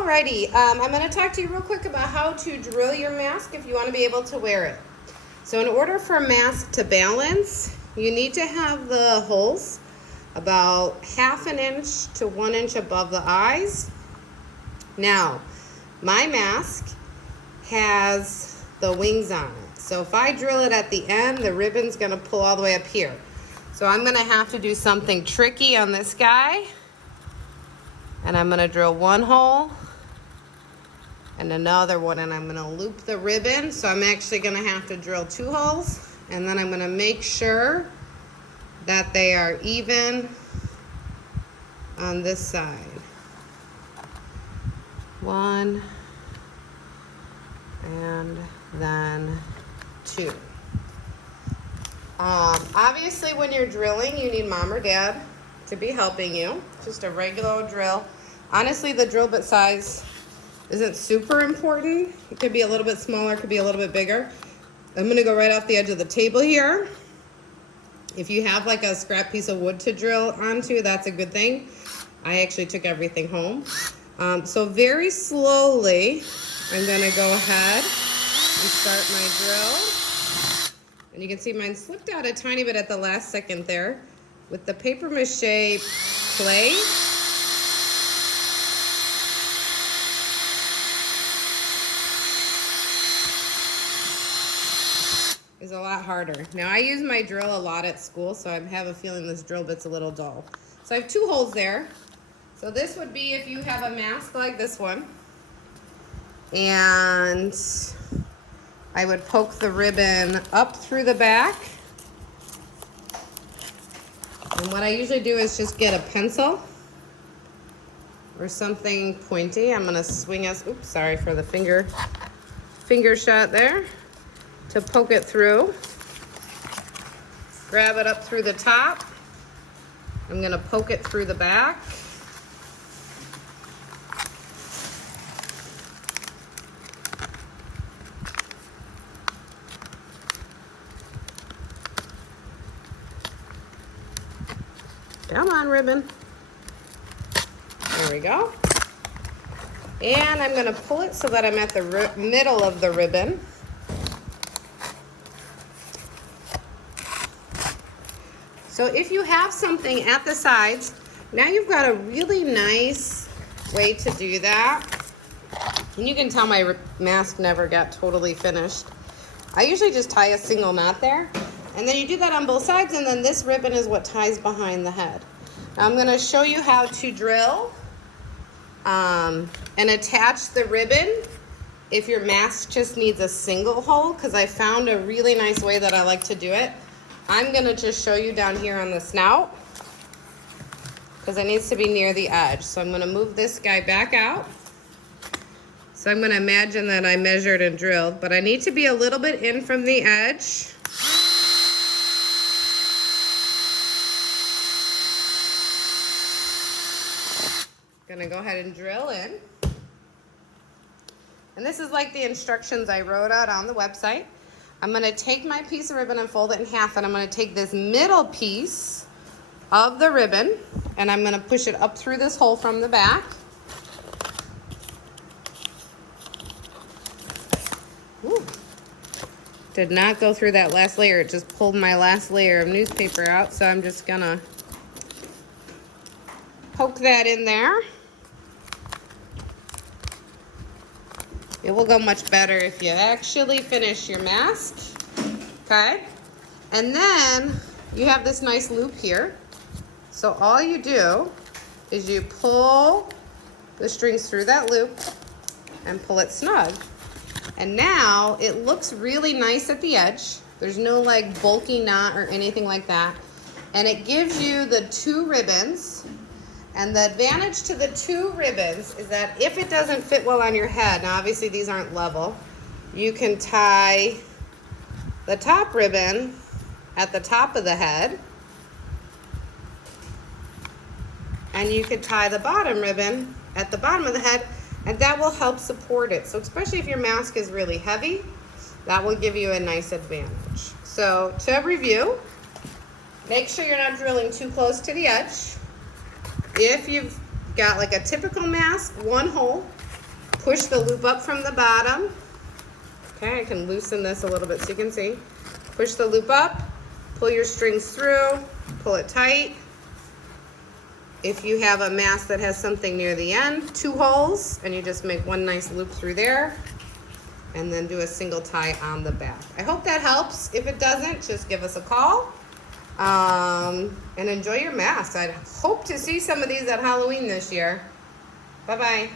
Alrighty, I'm going to talk to you real quick about how to drill your mask if you want to be able to wear it. So in order for a mask to balance, you need to have the holes about 1/2 inch to 1 inch above the eyes. Now, my mask has the wings on it. So if I drill it at the end, the ribbon's going to pull all the way up here. So I'm going to have to do something tricky on this guy. And I'm going to drill one hole and another one, and I'm going to loop the ribbon. So I'm actually going to have to drill 2 holes, and then I'm going to make sure that they are even on this side. 1 and then 2. Obviously when you're drilling, you need mom or dad to be helping you. Just a regular drill. Honestly, the drill bit size isn't super important. It could be a little bit smaller, it could be a little bit bigger. I'm gonna go right off the edge of the table here. If you have like a scrap piece of wood to drill onto, that's a good thing. I actually took everything home. So very slowly, I'm gonna go ahead and start my drill. And you can see mine slipped out a tiny bit at the last second there. With the paper mache clay, is a lot harder. Now I use my drill a lot at school, so I have a feeling this drill bit's a little dull. So I have 2 holes there. So this would be if you have a mask like this one. And I would poke the ribbon up through the back. And what I usually do is just get a pencil or something pointy. I'm gonna swing us, oops, sorry for the finger shot there, to poke it through. Grab it up through the top. I'm gonna poke it through the back. Come on, ribbon. There we go. And I'm gonna pull it so that I'm at the middle of the ribbon. So if you have something at the sides, now you've got a really nice way to do that. And you can tell my mask never got totally finished. I usually just tie a single knot there. And then you do that on both sides, and then this ribbon is what ties behind the head. Now I'm gonna show you how to drill and attach the ribbon if your mask just needs a single hole, because I found a really nice way that I like to do it. I'm gonna just show you down here on the snout, because it needs to be near the edge. So I'm gonna move this guy back out. So I'm gonna imagine that I measured and drilled, but I need to be a little bit in from the edge. Gonna go ahead and drill in. And this is like the instructions I wrote out on the website. I'm gonna take my piece of ribbon and fold it in half, and I'm gonna take this middle piece of the ribbon and I'm gonna push it up through this hole from the back. Ooh. Did not go through that last layer. It just pulled my last layer of newspaper out, so I'm just gonna poke that in there. It will go much better if you actually finish your mask, okay? And then you have this nice loop here. So all you do is you pull the strings through that loop and pull it snug. And now it looks really nice at the edge. There's no like bulky knot or anything like that. And it gives you the 2 ribbons. And the advantage to the 2 ribbons is that if it doesn't fit well on your head, now obviously these aren't level, you can tie the top ribbon at the top of the head, and you could tie the bottom ribbon at the bottom of the head, and that will help support it. So especially if your mask is really heavy, that will give you a nice advantage. So to review, make sure you're not drilling too close to the edge. If you've got like a typical mask, 1 hole, Push the loop up from the bottom. Okay, I can loosen this a little bit so you can see. Push the loop up, pull your strings through, pull it tight. If you have a mask that has something near the end, 2 holes, and you just make one nice loop through there, and then do a single tie on the back. I hope that helps. If it doesn't, just give us a call. And enjoy your masks. I hope to see some of these at Halloween this year. Bye-bye.